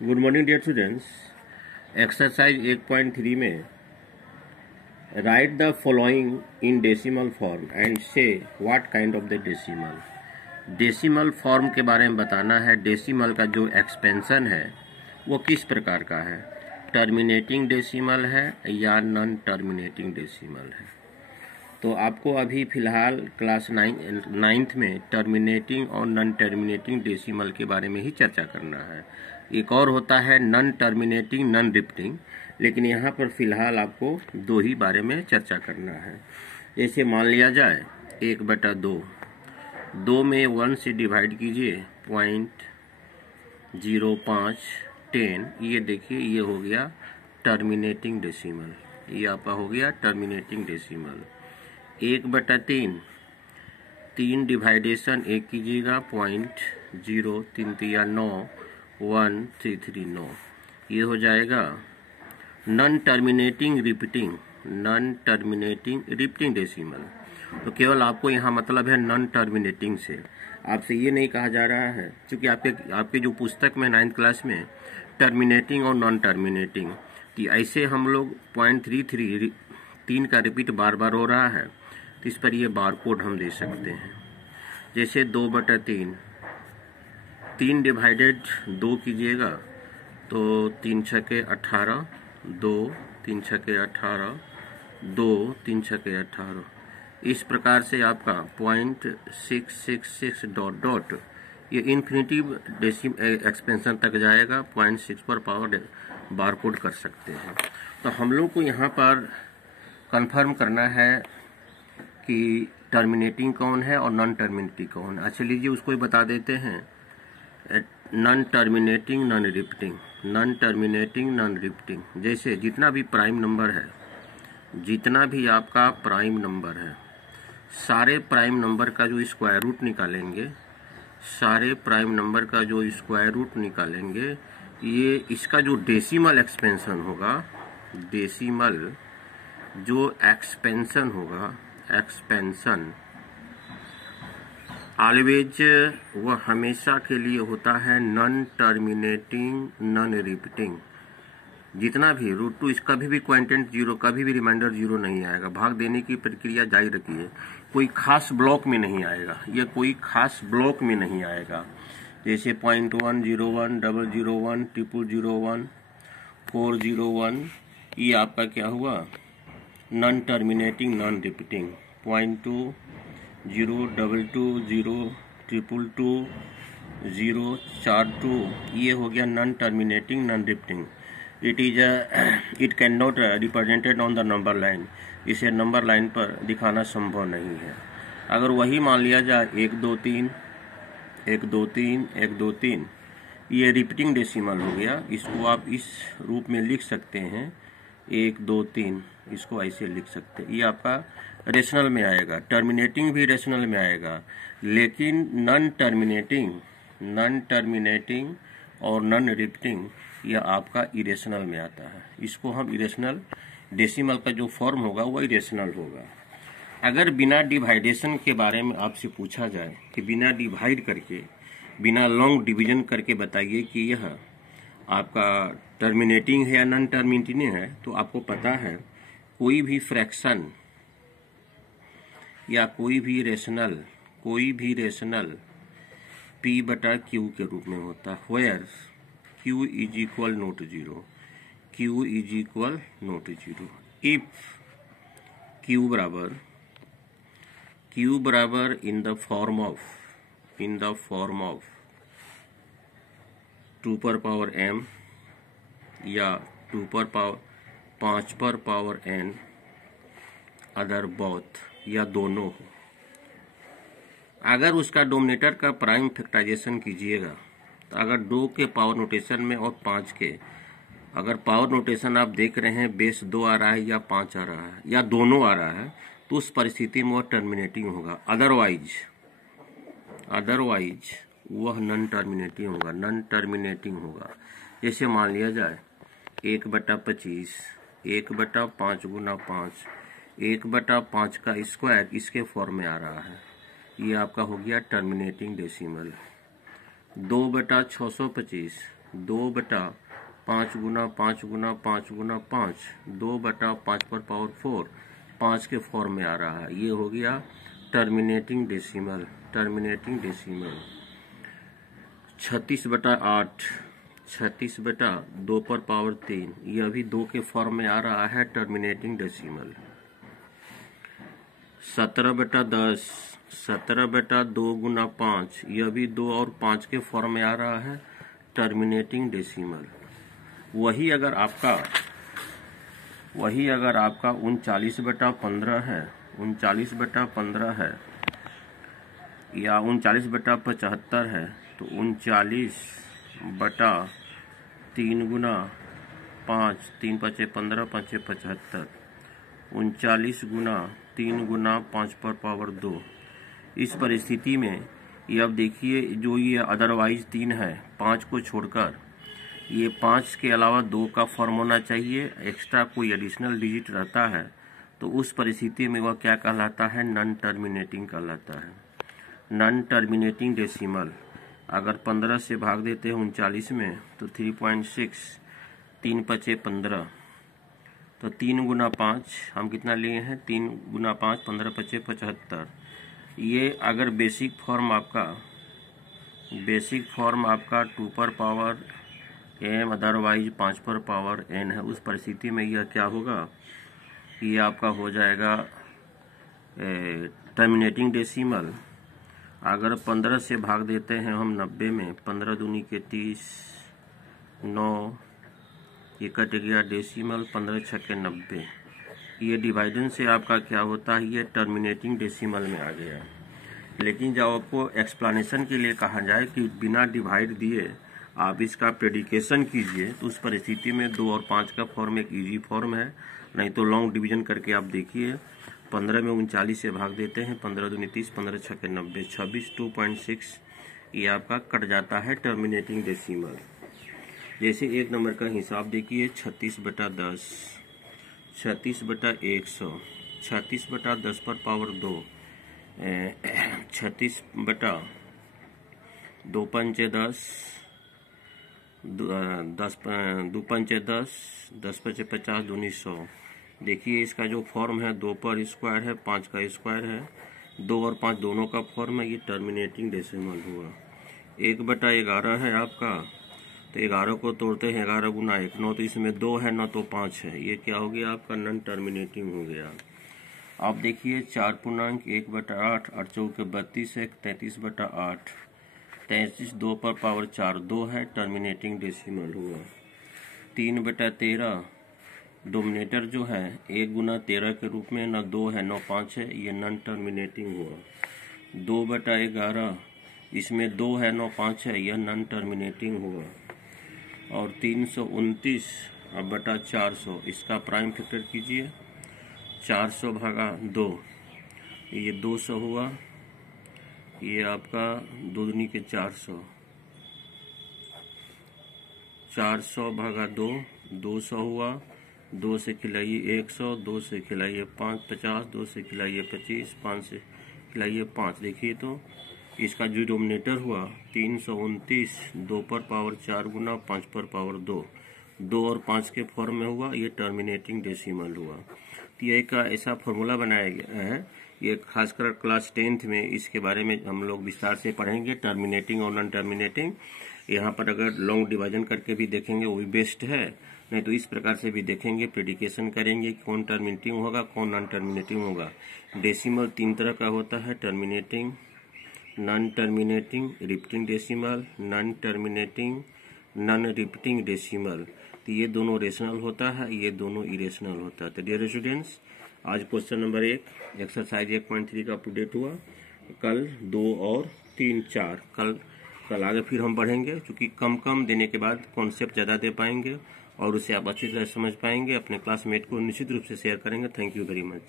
Good morning dear students. Exercise 1.3 में write the following in decimal form and say what kind of the decimal. Decimal form के बारे में बताना है। Decimal का जो एक्सपेंशन है वो किस प्रकार का है, टर्मिनेटिंग डेसिमल है या नॉन टर्मिनेटिंग डेसिमल है। तो आपको अभी फिलहाल क्लास 9th में टर्मिनेटिंग और नॉन टर्मिनेटिंग डेसिमल के बारे में ही चर्चा करना है। एक और होता है नॉन टर्मिनेटिंग नॉन रिपीटिंग, लेकिन यहाँ पर फिलहाल आपको दो ही बारे में चर्चा करना है। जैसे मान लिया जाए 1/2, 2 में 1 से डिवाइड कीजिए 0.05 10, ये देखिए ये हो गया टर्मिनेटिंग डेसिमल, ये आपका हो गया टर्मिनेटिंग डेसिमल। 1/3, 3 डिवाइडेशन 1 कीजिएगा 0.033 1339, ये हो जाएगा non terminating repeating, non terminating repeating decimal. तो केवल आपको यहाँ मतलब है नॉन टर्मिनेटिंग से, आपसे ये नहीं कहा जा रहा है क्योंकि आपके जो पुस्तक में 9th क्लास में टर्मिनेटिंग और नॉन टर्मिनेटिंग, तो ऐसे हम लोग 0.33 3 का रिपीट बार बार हो रहा है, तो इस पर ये बार कोड हम दे सकते हैं। जैसे 2/3, 3 डिवाइडेड 2 कीजिएगा तो 3 छके 18, 2 3 छके 18, 2 3 छके 18, इस प्रकार से आपका 0.666 डॉट डॉट ये इन्फिनिटिव एक्सपेंशन तक जाएगा। 0.6 पर पावर बार कोड कर सकते हैं। तो हम लोग को यहाँ पर कंफर्म करना है कि टर्मिनेटिंग कौन है और नॉन टर्मिनेटिंग कौन है। अच्छा लीजिए उसको ही बता देते हैं। Non terminating non repeating, non terminating non repeating, जैसे जितना भी प्राइम नंबर है, जितना भी आपका प्राइम नंबर है, सारे प्राइम नंबर का जो स्क्वायर रूट निकालेंगे, सारे प्राइम नंबर का जो स्क्वायर रूट निकालेंगे, ये इसका जो डेसिमल एक्सपेंशन होगा, डेसिमल जो एक्सपेंशन होगा, एक्सपेंशन ऑलवेज वह हमेशा के लिए होता है नॉन टर्मिनेटिंग नॉन रिपीटिंग। जितना भी √2 इसका भी क्वांटेंट 0, कभी भी रिमाइंडर 0 नहीं आएगा। भाग देने की प्रक्रिया जारी रखिए, कोई खास ब्लॉक में नहीं आएगा, ये कोई खास ब्लॉक में नहीं आएगा। जैसे 0.1 01 001 0001 401, ये आपका क्या हुआ नॉन टर्मिनेटिंग नॉन रिपीटिंग। 0.2 022 022 042, ये हो गया non terminating non repeating. It can not represented on the number line, इसे नंबर लाइन पर दिखाना संभव नहीं है। अगर वही मान लिया जाए 1 2 3 1 2 3 1 2 3, ये रिपीटिंग डेसिमल हो गया। इसको आप इस रूप में लिख सकते हैं 1 2 3, इसको ऐसे लिख सकते हैं। ये आपका रेशनल में आएगा, टर्मिनेटिंग भी रेशनल में आएगा, लेकिन नॉन टर्मिनेटिंग और नॉन रिपीटिंग यह आपका इरेशनल में आता है। इसको हम इरेशनल डेसिमल का जो फॉर्म होगा वो इरेशनल होगा। अगर बिना डिवाइडेशन के बारे में आपसे पूछा जाए कि बिना डिवाइड करके, बिना लॉन्ग डिवीजन करके बताइए कि यह आपका टर्मिनेटिंग है या नॉन टर्मिनेटिंग है, तो आपको पता है कोई भी फ्रैक्शन या कोई भी रेशनल P/Q के रूप में होता है, where Q is equal not 0, Q is equal not 0। If Q बराबर इन द फॉर्म ऑफ 2 पर पावर m या 2 पर पावर 5 पर पावर n, अदर बोथ या दोनों हो। अगर उसका डोमिनेटर का प्राइम फैक्टराइजेशन कीजिएगा, तो अगर 2 के पावर नोटेशन में और 5 के, अगर पावर नोटेशन आप देख रहे हैं बेस 2 आ रहा है या 5 आ रहा है या दोनों आ रहा है, तो उस परिस्थिति में वह टर्मिनेटिंग होगा। अदरवाइज वह नॉन टर्मिनेटिंग होगा। जैसे मान लिया जाए 1/25, 1/5 गुना 5, 1/5 का स्क्वायर इसके फॉर्म में आ रहा है, ये आपका हो गया टर्मिनेटिंग डेसिमल। 2/625, 2/5 गुना 5 गुना 5 गुना 5, 2/5 पर पावर 4, 5 के फॉर्म में आ रहा है। ये हो गया टर्मिनेटिंग डेसिमल। 36/8, 36/2 पर पावर 3, यह भी 2 के फॉर्म में आ रहा है, टर्मिनेटिंग डेसिमल। 17/10, 17/2 गुना 5, यह भी 2 और 5 के फॉर्म में आ रहा है, टर्मिनेटिंग डेसिमल। वही अगर आपका 39/15 है, 39/15 है या 39/75 है, तो 39/3 गुना 5, 3 5 15, 5 75, 39 गुना 3 गुना 5 पर पावर 2। इस परिस्थिति में ये अब देखिए, जो ये अदरवाइज 3 है, 5 को छोड़कर ये 5 के अलावा 2 का फॉर्म होना चाहिए, एक्स्ट्रा कोई एडिशनल डिजिट रहता है तो उस परिस्थिति में वह क्या कहलाता है, नॉन टर्मिनेटिंग कहलाता है। नॉन टर्मिनेटिंग डेसिमल अगर 15 से भाग देते हैं 39 में तो 3.6, 3 5 15, तो 3 गुना 5 हम कितना लिए हैं, 3 गुना 5 15 5 75। ये अगर बेसिक फॉर्म आपका 2 पर पावर m अदरवाइज 5 पर पावर n है, उस परिस्थिति में यह क्या होगा, ये आपका हो जाएगा टर्मिनेटिंग डेसिमल। अगर 15 से भाग देते हैं हम 90 में, 15 दूनी के 30, 9, ये कट गया डेसिमल, 15 6 के 90। ये डिवाइडन से आपका क्या होता है, ये टर्मिनेटिंग डेसिमल में आ गया। लेकिन जब आपको एक्सप्लेनेशन के लिए कहा जाए कि बिना डिवाइड दिए आप इसका प्रेडिकेशन कीजिए, तो उस परिस्थिति में 2 और 5 का फॉर्म एक इजी फॉर्म है, नहीं तो लॉन्ग डिवीजन करके आप देखिए। 15 में 39 से भाग देते हैं, 15 दूनी 30, 15 6 के 90, 26, 2.6 ये आपका कट जाता है, टर्मिनेटिंग डेसिमल। जैसे एक नंबर का हिसाब देखिए, 36/10, 36/100, 36/10 पर पावर 2, 36/2 पंचे 10, 10 2 पंचे 10, 10 5 50, दूनी 100। देखिए इसका जो फॉर्म है 2 पर स्क्वायर है, 5 का स्क्वायर है, 2 और 5 दोनों का फॉर्म है, ये टर्मिनेटिंग डेसिमल हुआ। 1/11 है आपका, तो 11 को तोड़ते हैं, 11 गुना 1, 9, तो इसमें 2 है, 9 तो 5 है, ये क्या हो गया आपका, नॉन टर्मिनेटिंग हो गया। आप देखिए 4.1/8, 8 चौके 32 है, 33/8, 33 2 पर पावर 4, 2 है, टर्मिनेटिंग डेसिमल हुआ। 3/13, डोमिनेटर जो है 1 गुना 13 के रूप में, न 2 है न 5 है, ये नॉन टर्मिनेटिंग हुआ। 2/11, इसमें 2 है न 5 है, यह नॉन टर्मिनेटिंग हुआ। और 329/400, इसका प्राइम फैक्टर कीजिए, 400/2, ये 200 हुआ, ये आपका 2 दूनी के 400, 400/2, 200 हुआ, 2 से खिलाइए 100, 2 से खिलाइए 5, 50, 2 से खिलाइए 25, 5 से खिलाइए 5। देखिए तो इसका जो डोमिनेटर हुआ 329, 2 पर पावर 4 गुना 5 पर पावर 2, 2 और 5 के फॉर्म में हुआ, ये टर्मिनेटिंग डेसिमल हुआ। तो ये एक ऐसा फॉर्मूला बनाया गया है, ये खासकर क्लास 10th में इसके बारे में हम लोग विस्तार से पढ़ेंगे, टर्मिनेटिंग और नॉन टर्मिनेटिंग। यहाँ पर अगर लॉन्ग डिवीजन करके भी देखेंगे वो भी बेस्ट है, नहीं तो इस प्रकार से भी देखेंगे, प्रेडिकेशन करेंगे कौन टर्मिनेटिंग होगा कौन नॉन टर्मिनेटिंग होगा। डेसिमल 3 तरह का होता है, terminating, non terminating, repeating decimal, non terminating, non repeating decimal. तो ये दोनों रेशनल होता है, ये दोनों इरेशनल होता है। तो डियर स्टूडेंट्स, आज क्वेश्चन नंबर 1 एक्सरसाइज 1.3 का अपडेट हुआ। कल 2 और 3 4 कल आगे फिर हम बढ़ेंगे, क्योंकि कम देने के बाद कॉन्सेप्ट ज़्यादा दे पाएंगे और उसे आप अच्छी तरह समझ पाएंगे। अपने क्लासमेट को निश्चित रूप से शेयर करेंगे। Thank you very much.